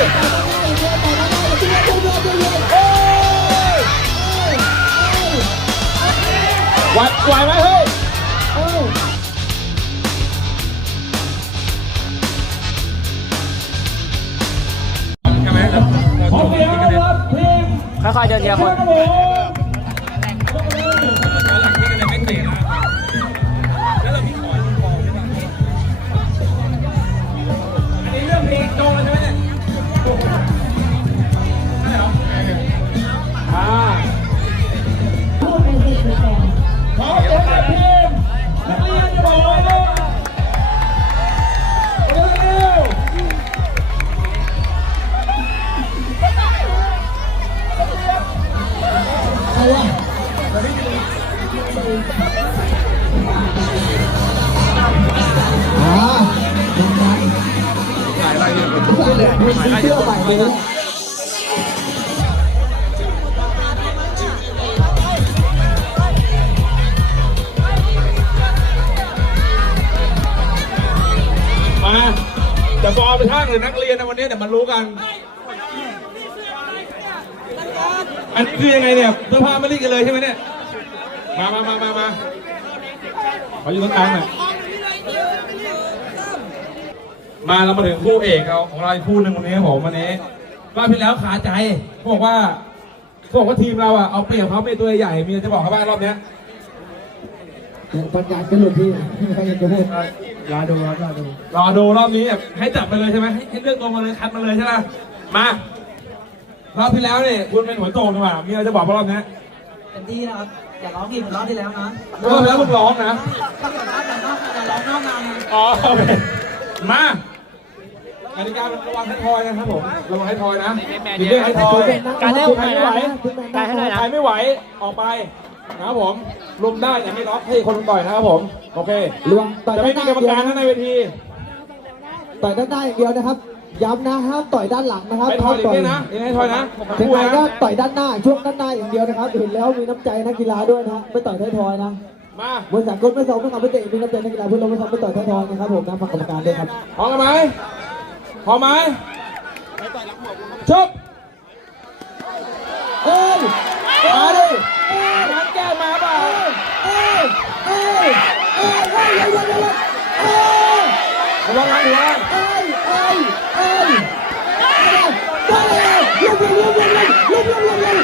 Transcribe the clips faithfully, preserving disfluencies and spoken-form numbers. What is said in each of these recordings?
ไหวไหวไหมเฮ้ยขอเสียงรับทีมค่อยๆเดินทีละคนเชื่อใหม่เลยมาจะฟอร์มไปทางหรือนักเรียนในวันนี้เดี๋ยวมันรู้กันอันนี้คือยังไงเนี่ยเสื้อผ้าไม่รีดกันเลยใช่ไหมเนี่ยมามามามามาขออยู่ตรงกลางหน่อยมาเรามาถึงคู่เอกเราของเราคู่หนึ่งวันนี้ผมวันนี้รอบที่แล้วขาใจเขาบอกว่าเขาบอกว่าทีมเราอ่ะเอาเปรียบเขาเป็นตัวใหญ่มีจะบอกเขาบ้างรอบเนี้ยปัญญาจะหลุดพี่ไม่อยากจะพูดรอดูรอดูรอดูรอบนี้ให้จับไปเลยใช่ไหมให้เลือกตัวมาเลยคัดมาเลยใช่ไหมมารอบที่แล้วเนี่ยคุณเป็นหัวโจกดีกว่ามีอะไรจะบอกรอบนี้เต็มที่นะครับอย่าร้องอีกเหมือนรอบที่แล้วนะรอบแล้วมึงร้องนะต้องอย่าร้องอย่าร้องอย่าร้องนอกงานนะอ๋อโอเคมากติการระวังให้ทอยนะครับผมระวังให้ทอยนะมีเรื่องให้ทอยการให้ใครไม่ไหวการให้ใครไม่ไหวออกไปนะครับผมลุมได้แต่ไม่ล็อกให้คนลุมต่อยนะครับผมโอเคลวงต่อยจะไม่มีกรรมการในเวทีต่อยด้านหน้าอย่างเดียวนะครับย้ำนะห้ามต่อยด้านหลังนะครับให้ทอยอย่างนี้นะยังให้ทอยนะถึงไหนก็ต่อยด้านหน้าช่วงด้านหน้าอย่างเดียวนะครับเห็นแล้วมีน้ำใจนักกีฬาด้วยนะไม่ต่อยท้ายทอยนะมาบริษัทคนไม่สองไม่ทำไม่เตะมีน้ำใจนักกีฬาเพื่อนเราไม่ทำไม่ต่อยท้ายทอยนะครับผมนะฝากกรรมการด้วยครับพร้อมกันไหมพร้อมไหมจบเอ้ยมาดิน้ำแก้วมาเปล่าเอ้ยเอ้ยเอ้ยเอ้ยเอ้ยเอ้ยเอ้ยระวังหลังหัวเอ้ยเอ้ยเอ้ยได้เลยลุกลุกลุกลุกลุกลุกลุกลุกลุกลุกลุกลุกลุกลุก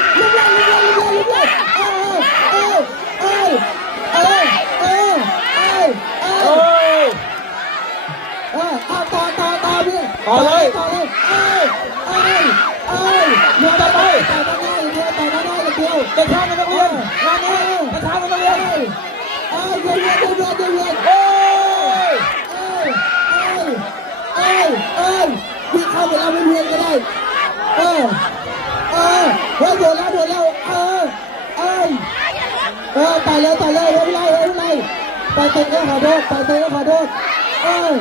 เอ้ยเอ้ยเอ้ยเอ้ยเอ้ยเอ้ยเอ้ยเอาต่อต่อต่อพี่ต่อเลยต่อเลยเอ้ยเอ้ยเอ้ยเดี๋ยวต่อไปต่อได้เดียวต่อได้เดียวกระชากนักเรียนงานนี้กระชากนักเรียนเอ้ยเย็นเย็นเย็นเย็นเย็นเอ้ยเอ้ยเอ้ยเอ้ยวิ่งเข้าไปแล้วไม่เพียงก็ได้เออเออเฮ้ยโดนแล้วโดนแล้วเออเอ้ยเออตายเลยตายเลยไม่เป็นไรไม่เป็นไรตายเตะแล้วขอโทษตายเตะแล้วขอโทษเออ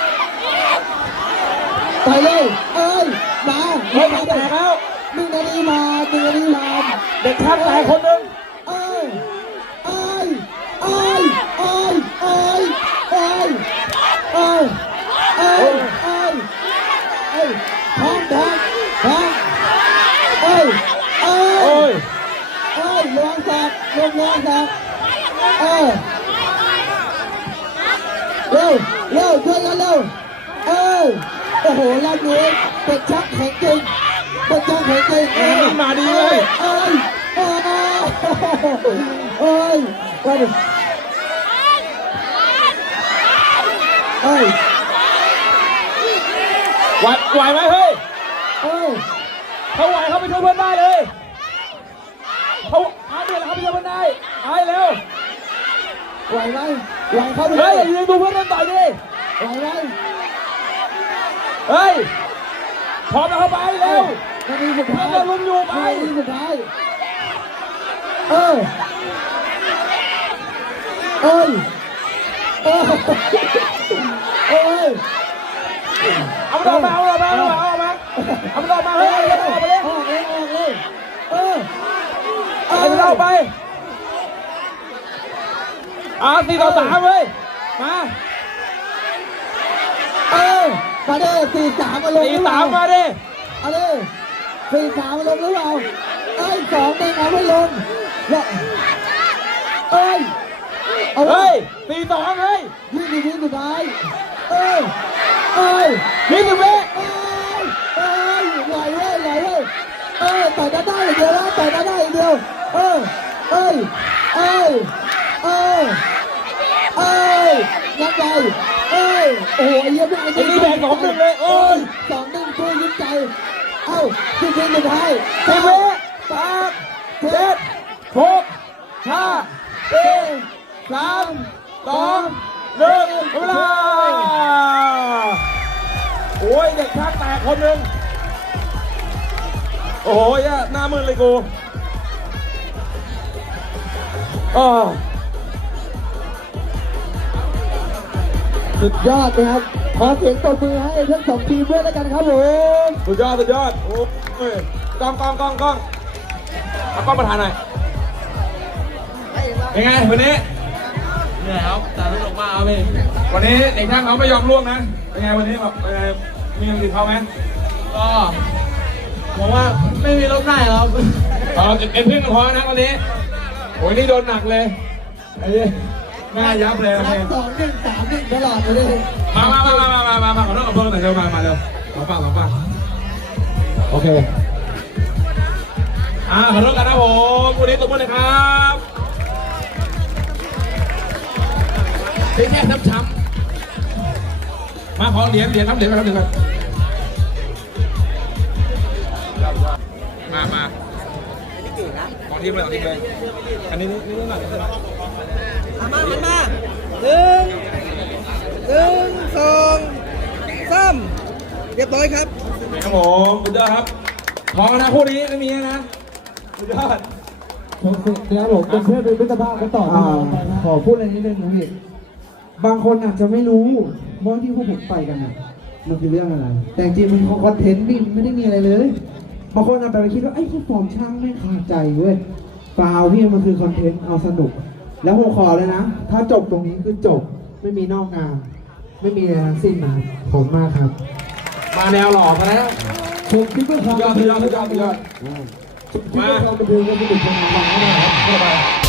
ตายเลยเอ้ยมาไม่มาแตกแล้วหนึ่งนาทีมาหนึ่งนาทีมาเด็กช่างแตกคนหนึ่งเอ้ยเอ้ยเอ้ยเอ้ยเอ้ยเอ้ยเอ้ยเอ้ยเอ้ยเอ้ยท้องแดงท้องเอ้ยเอ้ยเอ้ยลวงแสบลวงลวงแสบเอ้ยเร็วเร็วช่วยกันเร็วเอ้ยโอ้โหรอบนี้เป็นชักแข็งจริงเป็นชักแข็งจริงเอ้ยมาดีเลยเอ้ยเอ้ยเอ้ยไปดิเอ้ยไหวไหวไหมเฮ้ยเอ้ยเขาไหวเขาไปช่วยเพื่อนได้เลยเขาหาเดือดแล้วเขาไปช่วยเพื่อนได้ไปเร็วไหวไหมไหวเขาไปเฮ้ยยืนดูเพื่อนต่อยดิไหวไหมเฮ้ยพร้อมแล้วเข้าไปเร็วนาทีสุดท้ายเพื่อนลุ้นอยู่ไปนาทีสุดท้ายเออเอ้ยเอ้ยเอ้ยเอาดอกมาเอาดอกมาเอาดอกมาเอาดอกมาเฮ้ยเอาดอกมาเลยออกเลยออกเลยเออเอาดอกไปอ่ะสี่ต่อสามเลยมาเออมาดิสี่สามมาลงสี่สามมาดิเอาเลยสี่สามลงหรือเปล่าเอ้ยสองหนึ่งเอาไม่ลงแล้วเอ้ยเอาเฮ้ยสี่สองเฮ้ยยี่สิบวิสุดท้ายเอ้ยเอ้ยยี่สิบวิเอ้ยเอ้ยไหลเว้ยไหลเว้ยเอ้ยต่อยด้านได้อย่างเดียวนะต่อยด้านได้อย่างเดียวเอ้ยเอ้ยเอ้ยเอ้ยเอ้ยยักษ์ใหญ่เอ้ยโอ้ยเยี่ยมมากไอ้นี่แบ่งสองหนึ่งเลยโอ้ยสองหนึ่งช่วยยิ้มใจเอ้าที่ทีสุดท้ายสิบวิสามเจ็ดหกห้าสี่สามสองหนึ่งเวลาโอ้ยเด็กชักแตกคนหนึ่งโอ้ยหน้ามืดเลยกูอ๋อสุดยอดนะครับขอเสียงตบมือให้ทั้งสองทีมด้วยแล้วกันครับผมสุดยอดสุดยอดโอ้ยกล้องกล้องกล้องกล้องเอากล้องประธานหน่อยเป็นไงวันนี้เหนื่อยครับแต่สนุกมากครับพี่วันนี้เด็กช่างเขาไม่ยอมล่วงนะเป็นไงวันนี้แบบเป็นไงมีเงินติดเขาไหมก็ผมว่าไม่มีรถได้ครับเราเอ็นพึ่งกันพอนะวันนี้โอ้ยนี่โดนหนักเลยไอ้นี่หน้ายับเลยโอเคสองหนึ่งสามหนึ่งตลอดเลยมามามามามามามาขอโทษขอโทษหน่อยเร็วมามาเร็วสองฝั่งสองฝั่งโอเคอ่าขอโทษกันนะผมวันนี้ตัวมือเลยครับเป็นแค่ช้ำช้ำมาขอเหรียญเหรียญครับเหรียญครับเหรียญครับมามาขอทีมเลยขอทีมเลยอันนี้นี่นี่หน่อยมามามาหนึ่งหนึ่งสองสามเรียบร้อยครับครับผมสุดยอดครับพอนะคู่นี้ไม่มีนะสุดยอดเดี๋ยวผมเป็นเพื่อนเป็นพิธภาพกันต่ออ่าขอพูดอะไรนิดนึงนะพี่ บางคนอาจจะไม่รู้ว่าที่พวกผมไปกันน่ะมันคือเรื่องอะไร แต่จริงๆมันคอนเทนต์นี่ไม่ได้มีอะไรเลย บางคนอาจจะไปคิดว่าไอ้ที่ฟอร์มช่างไม่ขาดใจเว้ยเปล่าพี่มันคือคอนเทนต์เอาสนุก แล้วผมขอเลยนะ ถ้าจบตรงนี้คือจบ ไม่มีนอกงาน ไม่มีอะไรทั้งสิ้นนะผมมากครับมาแนวหล่อมาแล้วผมคิดว่าสุดยอดสุดยอดสุดยอดสุดยอดมาเราไปดูกันไปดูกันมาเข้าไป